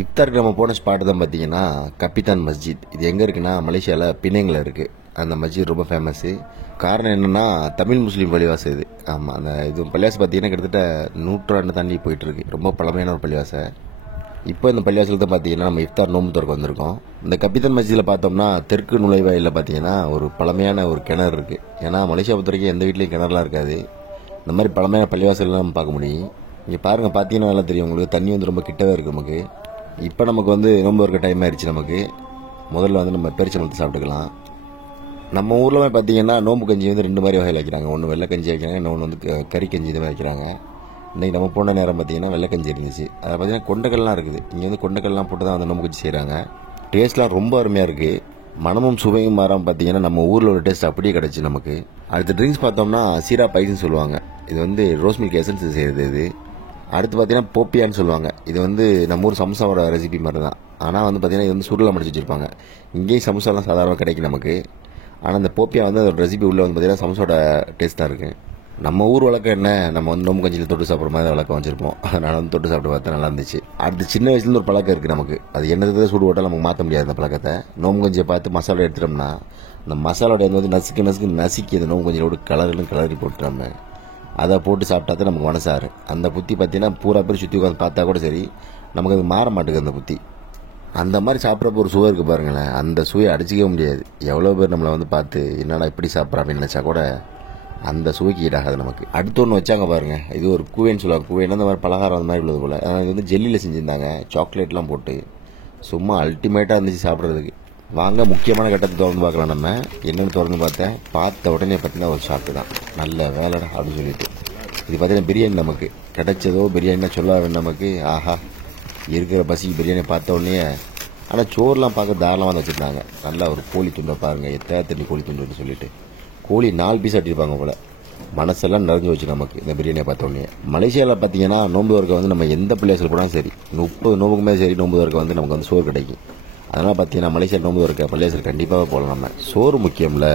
இஃப்தாருக்கு நம்ம போன ஸ்பாட் தான் பார்த்தீங்கன்னா கப்பித்தான் மஸ்ஜித். இது எங்கே இருக்குன்னா மலேசியாவில் பிணைங்கில் இருக்குது. அந்த மஸ்ஜித் ரொம்ப ஃபேமஸ்ஸு. காரணம் என்னென்னா தமிழ் முஸ்லீம் பள்ளிவாசல் இது. ஆமாம், அந்த இது பள்ளிவாசல் பார்த்தீங்கன்னா கிட்டத்தட்ட 100 தாண்டி போயிட்டுருக்கு. ரொம்ப பழமையான ஒரு பள்ளிவாசல். இப்போ இந்த பள்ளிவாசல் தான் பார்த்தீங்கன்னா நம்ம இஃப்தார் நோம்பு திறக்க வந்திருக்கோம். இந்த கப்பித்தான் மஸ்ஜிதில் பார்த்தோம்னா தெற்கு நுழைவாயிலில் பார்த்தீங்கன்னா ஒரு பழமையான ஒரு கிணறு இருக்குது. ஏன்னா மலேசியா பொறுத்த வரைக்கும் எந்த வீட்லேயும் கிணறுலாம் இருக்காது. இந்த மாதிரி பழமையான பள்ளிவாசல்லாம் நம்ம பார்க்க முடியும். இங்கே பாருங்கள், பார்த்தீங்கன்னா நல்லா தெரியும் உங்களுக்கு. தண்ணி வந்து ரொம்ப கிட்டவே இருக்குது நமக்கு. இப்போ நமக்கு வந்து நோம்பு இருக்க டைம் ஆயிடுச்சு. நமக்கு முதல்ல வந்து நம்ம பேரிச்சம்பழத்தை சாப்பிட்டுக்கலாம். நம்ம ஊரில் பார்த்தீங்கன்னா நோம்பு கஞ்சி வந்து 2 மாதிரி வகையில் வைக்கிறாங்க. ஒன்று வெள்ளை கஞ்சி வைக்கிறாங்க, இன்னொன்று வந்து கறி கஞ்சி இது மாதிரி வைக்கிறாங்க. இன்றைக்கி நம்ம போன நேரம் பார்த்தீங்கன்னா வெள்ளை கஞ்சி இருந்துச்சு. அதை பார்த்தீங்கன்னா கொண்டைக்கல்லாம் இருக்குது. இங்கே வந்து கொண்டைக்கல்லாம் போட்டு தான் வந்து நோம்பு கஞ்சி செய்கிறாங்க. டேஸ்ட்லாம் ரொம்ப அருமையாக இருக்குது. மனமும் சுவையும் மாறாமல் பார்த்தீங்கன்னா நம்ம ஊரில் ஒரு டேஸ்ட் அப்படியே கிடச்சி நமக்கு. அடுத்த ட்ரிங்க்ஸ் பார்த்தோம்னா சீரா பைஸ்ன்னு சொல்லுவாங்க. இது வந்து ரோஸ் மில்க் எசன்ஸ் செய்கிறது. இது அடுத்து பார்த்தீங்கன்னா போப்பியான்னு சொல்லுவாங்க. இது வந்து நம்ம ஊர் சமோசாவோட ரெசிபி மாதிரி தான். ஆனால் வந்து பார்த்தீங்கன்னா இது வந்து சுருளை மடிச்சு வச்சுருப்பாங்க. இங்கேயும் சமோசாலாம் சாதாரணமாக கிடைக்கும் நமக்கு. ஆனால் இந்த போப்பியா வந்து அதோட ரெசிபி உள்ளே வந்து பார்த்தீங்கன்னா சமோசாவோட டேஸ்ட்டாக இருக்குது. நம்ம ஊர் வழக்கம் என்ன, நம்ம வந்து நோம்பு கஞ்சியில் தொட்டு சாப்பிட்ற மாதிரி வழக்கம் வச்சுருப்போம். அதனால் வந்து தொட்டு சாப்பிட்டு பார்த்தா நல்லா இருந்துச்சு. அடுத்து சின்ன வயசுலேருந்து ஒரு பழக்கம் இருக்குது நமக்கு. அது என்னது சூடு போட்டால் நமக்கு மாற்ற முடியாது. அந்த பழக்கத்தை நோம்பு கஞ்சியை பார்த்து மசாலா எடுத்துட்டோம்னா அந்த மசாலோட வந்து நசுக்கி அந்த நோம்பு கஞ்சியோட கிளறி போட்டு நம்ம அதை போட்டு சாப்பிட்டா தான் நமக்கு மனசாரு. அந்த புத்தி பார்த்தீங்கன்னா பூரா பேர் சுற்றி உட்காந்து பார்த்தா கூட சரி, நமக்கு அது மாற மாட்டேங்குது அந்த புத்தி. அந்த மாதிரி சாப்பிட்றப்ப ஒரு சுவை இருக்குது பாருங்களேன். அந்த சுவையை அடிச்சிக்கவே முடியாது. எவ்வளோ பேர் நம்மளை வந்து பார்த்து என்னடா இப்படி சாப்பிட்றா அப்படின்னு நினச்சா கூட அந்த சுவைக்கு ஈடாகாது நமக்கு. அடுத்து ஒன்று வச்சாங்க பாருங்கள். இது ஒரு கூவேன்னு சொல்லுவாங்க. கூவேன்னா இந்த மாதிரி பலகாரம் அந்த மாதிரி உள்ளது போல். இது வந்து ஜெல்லியில் செஞ்சுருந்தாங்க, சாக்லேட்லாம் போட்டு. சும்மா அல்டிமேட்டாக இருந்துச்சு சாப்பிட்றதுக்கு. வாங்க முக்கியமான கட்டத்தை திறந்து பார்க்கலாம். நம்ம என்னென்னு திறந்து பார்த்த உடனே பார்த்தீங்கன்னா ஒரு ஷாக்கு தான். நல்ல வேலைடா அப்படின்னு சொல்லிட்டு. இது பார்த்தீங்கன்னா பிரியாணி நமக்கு கிடைச்சதோ. பிரியாணினா சொல்ல வேண்டும் நமக்கு. ஆஹா, இருக்கிற பசிக்கு பிரியாணி பார்த்த உடனே. ஆனால் சோறுலாம் பார்க்க தாராளமாக வந்து வச்சுருந்தாங்க. நல்லா ஒரு கோழி துண்டை பாருங்கள், எத்தனை கோழி துண்டுன்னு சொல்லிட்டு. கோழி 4 பீஸ் அட்டிருப்பாங்க போல். மனசெல்லாம் நிறைஞ்சு வச்சு நமக்கு இந்த பிரியாணியை பார்த்த உடனே. மலேசியாவில் பார்த்தீங்கன்னா நோம்பு வரைக்கும் வந்து நம்ம எந்த பிள்ளையாசில் போனாலும் சரி, 30 நோம்புக்குமே சரி, நோம்பு வரைக்கும் வந்து நமக்கு வந்து சோறு கிடைக்கும். அதனால் பார்த்தீங்கன்னா மலேசியா நோம்பு இருக்க பள்ளியாசல் கண்டிப்பாக போகலாம். நம்ம சோறு முக்கியம்ல.